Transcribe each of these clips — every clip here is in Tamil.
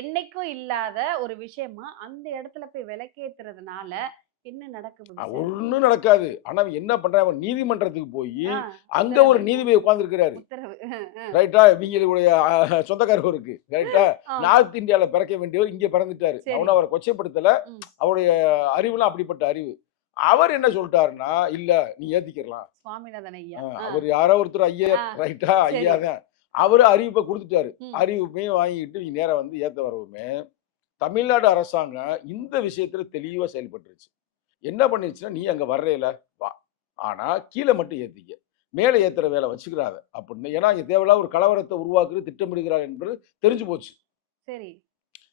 என்னைக்கும் இல்லாத ஒரு விஷயமா அந்த இடத்துல போய் விளக்கேத்துறதுனால என்ன நடக்க முடியும் ஒன்றும் நடக்காது. ஆனா என்ன பண்றான்? அவன் நீதிமன்றத்துக்கு போய் அங்க ஒரு நீதிபதி உட்கார்ந்துருக்கிறாரு. உத்தரவு. ரைட்டா? இவங்களுடைய சொந்தக்காரர் இருக்கு ரைட்டா நார்த் இந்தியால பிறக்க வேண்டியவர் இங்க பிறந்துட்டாரு. அவனை அவரை கொச்சைப்படுத்தல. அவருடைய அறிவுலாம் அப்படிப்பட்ட அறிவு. அவர் என்ன சொல்லிட்டாருன்னா இல்ல நீ ஏத்திக்கிறலாம். அவர் யாரோ ஒருத்தர் ஐயா ரைட்டா. ஐயா தான். அவரு அறிவிப்பை கொடுத்துட்டாரு. அறிவிப்பையும் வாங்கிட்டு நீ நேரா வந்து ஏத்த வரவுமே. தமிழ்நாடு அரசாங்கம் இந்த விஷயத்துல தெளிவா செயல்பட்டுருச்சு. என்ன பண்ணிருச்சுன்னா நீ அங்க வர்றேல வா. ஆனா கீழே மட்டும் ஏத்திக்க. மேலே ஏத்துற வேலை வச்சுக்கிறாத அப்படின்னு. ஏன்னா இங்க தேவையில்லாத ஒரு கலவரத்தை உருவாக்குறது திட்டமிடுகிறார் என்பது தெரிஞ்சு போச்சு. சரி.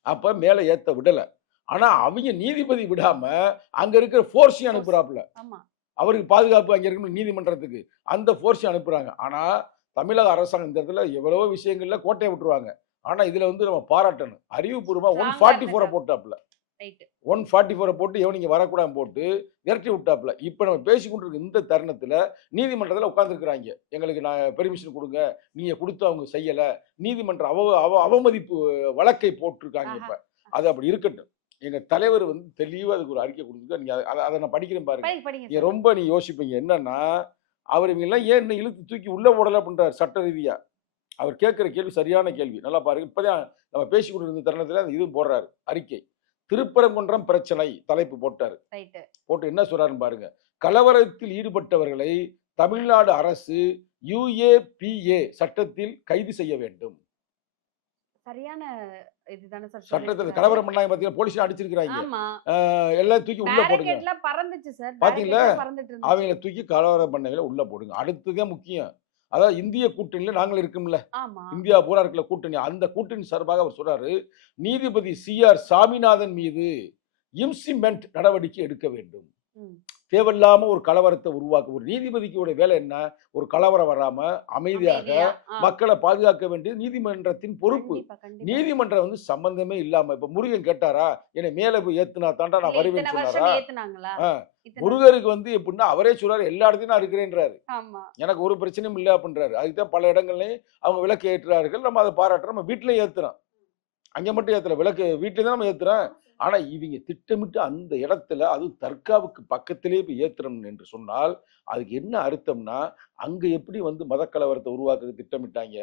அப்ப மேலே ஏத்த விடல. ஆனா அவங்க நீதிபதி விடாம அங்க இருக்கிற ஃபோர்ஸையும் அனுப்புறாப்புல. ஆமா. அவருக்கு பாதுகாப்பு அங்க இருக்கணும் நீதிமன்றத்துக்கு. அந்த ஃபோர்ஸையும் அனுப்புறாங்க. ஆனா தமிழக அரசாங்கம் இந்த இடத்துல எவ்வளவோ விஷயங்கள்ல கோட்டையை விட்டுருவாங்க. ஆனா இதுல வந்து நம்ம பாராட்டணும். அறிவுபூர்வமா ஒன் ஃபார்ட்டி ஃபோரை ரைட் ஒன் ஃபார்ட்டி ஃபோரை போட்டு எவன் இங்க வரக்கூடாது போட்டு விரட்டி விட்டாப்புல. இப்ப நம்ம பேசிக்கொண்டு இருக்க இந்த தருணத்துல நீதிமன்றத்துல உட்கார்ந்துருக்குறாங்க. எங்களுக்கு நான் பெர்மிஷன் கொடுங்க. நீங்க கொடுத்து அவங்க செய்யல. நீதிமன்ற அவ அவ அவமதிப்பு வழக்கை போட்டிருக்காங்க இப்ப. அது அப்படி இருக்கட்டும். எங்க தலைவர் வந்து தெளிவா அதுக்கு ஒரு அறிக்கை கொடுத்துருக்காரு. நீங்க அதை- அதை நான் படிக்கிறேன் பாருங்க. படிங்க படிங்க நீங்க சார். ரொம்ப நீ யோசிப்பீங்க. என்னன்னா அவர் இவங்கெல்லாம் ஏன் இன்னும் இழுத்து தூக்கி உள்ள போடல பண்றாரு சட்ட ரீதியா? அவர் கேட்கிற கேள்வி சரியான கேள்வி. நல்லா பாருங்க. இப்பதான் நம்ம பேசி கொண்டிருந்த தருணத்துல அந்த இதுவும் போடுறாரு. அறிக்கை. திருப்பரங்குன்றம் பிரச்சனை தலைப்பு போட்டாரு. போட்டு என்ன சொல்றாருன்னு பாருங்க. கலவரத்தில் ஈடுபட்டவர்களை தமிழ்நாடு அரசு யுஏபிஏ சட்டத்தில் கைது செய்ய வேண்டும். சரியான இதுதானே சார் சட்டத்தில்? கலவரம் பண்ணாங்க பாத்தீங்கன்னா போலீஸ் அஹ் எல்லாம் தூக்கி உள்ள போடுங்க. பேரிகேட்லாம் பறந்துச்சு சார். பாத்தீங்களா? அவங்கள தூக்கி கலவரம் பண்ணவங்கள உள்ள போடுங்க. அடுத்ததான் முக்கியம். அதாவது இந்திய கூட்டணியில நாங்கள் இருக்கோம்ல. இந்தியா பூரா இருக்கல கூட்டணி. அந்த கூட்டணி சார்பாக அவர் சொல்றாரு நீதிபதி சி ஆர் சாமிநாதன் மீது இம்சிமெண்ட் நடவடிக்கை எடுக்க வேண்டும். தேவையில்லாம ஒரு கலவரத்தை உருவாக்க ஒரு நீதிபதிக்கு வேலை என்ன? ஒரு கலவரம் வராம அமைதியாக. மக்களை பாதுகாக்க வேண்டியது நீதிமன்றத்தின் பொறுப்பு. நீதிமன்றம் வந்து சம்பந்தமே இல்லாம இப்ப முருகன் கேட்டாரா? என்னை மேல போய் ஏத்துனா தாண்டா நான் வருவேன்னு இத்தனை சொன்னாரா? முருகருக்கு வந்து எப்படின்னா அவரே சொல்றாரு எல்லா இடத்தையும் நான் இருக்கிறேன்றாரு. எனக்கு ஒரு பிரச்சனையும் இல்லை அப்படின்றாரு. அதுக்கு தான் பல இடங்கள்லையும் அவங்க விளக்கு ஏற்றுறார்கள் நம்ம அதை பாராட்டுறோம். நம்ம வீட்டிலையும் ஏத்துறோம். அங்கே மட்டும் ஏத்தல. விளக்கு வீட்டிலே தான் நம்ம ஏத்துறோம். ஆனா இவங்க திட்டமிட்டு அந்த இடத்துல அது தர்காவுக்கு பக்கத்திலே போய் ஏத்துறோம் என்று சொன்னால் அதுக்கு என்ன அர்த்தம்னா அங்க எப்படி வந்து மதக்கலவரத்தை உருவாக்குறது திட்டமிட்டாங்க?